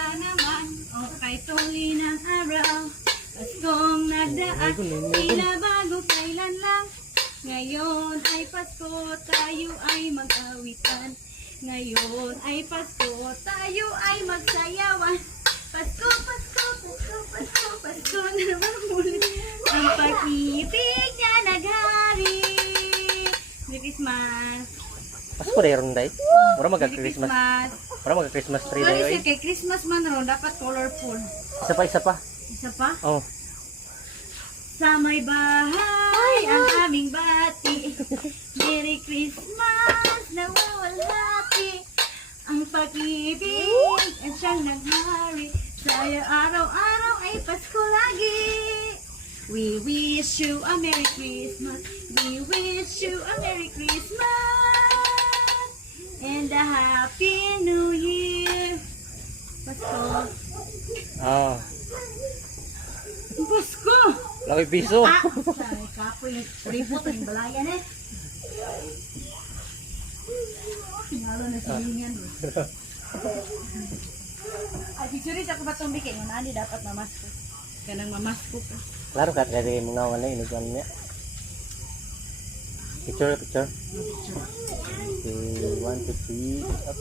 na naman. Okay, tuloy ng araw. Paskong nagdaan, tila bago kailan lang. Ngayon ay Pasko, tayo ay mag-awitan. Ngayon ay Pasko, tayo ay magsayawan. Pasko, Pasko, Pasko, Pasko, Pasko na naman muli. Ang pag-ibig niya naghari. Merry Christmas. Pasko na yun, day. Mura magka-Christmas. Mura magka-Christmas tree na Ano yun. siya kay Christmas man ron, dapat colorful. Isa pa, isa pa. Isa pa? Oh. Sa may bahay ang aming bati. Merry Christmas, nawawalhati. Ang pag-ibig at siyang naghari. Sa'yo araw-araw ay Pasko lagi. We wish you a Merry Christmas. We wish you a Merry Christmas. And a Happy New Year. Pasko. Oh. Pasko! Laki piso. Ah! Sorry, kapoy. Ripot ang balayan eh. Sinalo na silingan. Ay, picture sa ko ba itong bikin? Nani dapat mamasko. Kanang mamasko ka. Klaro ka, kaya mga wala yun. Iguan niya. Picture, picture. Okay, 1, 2, 3. Up.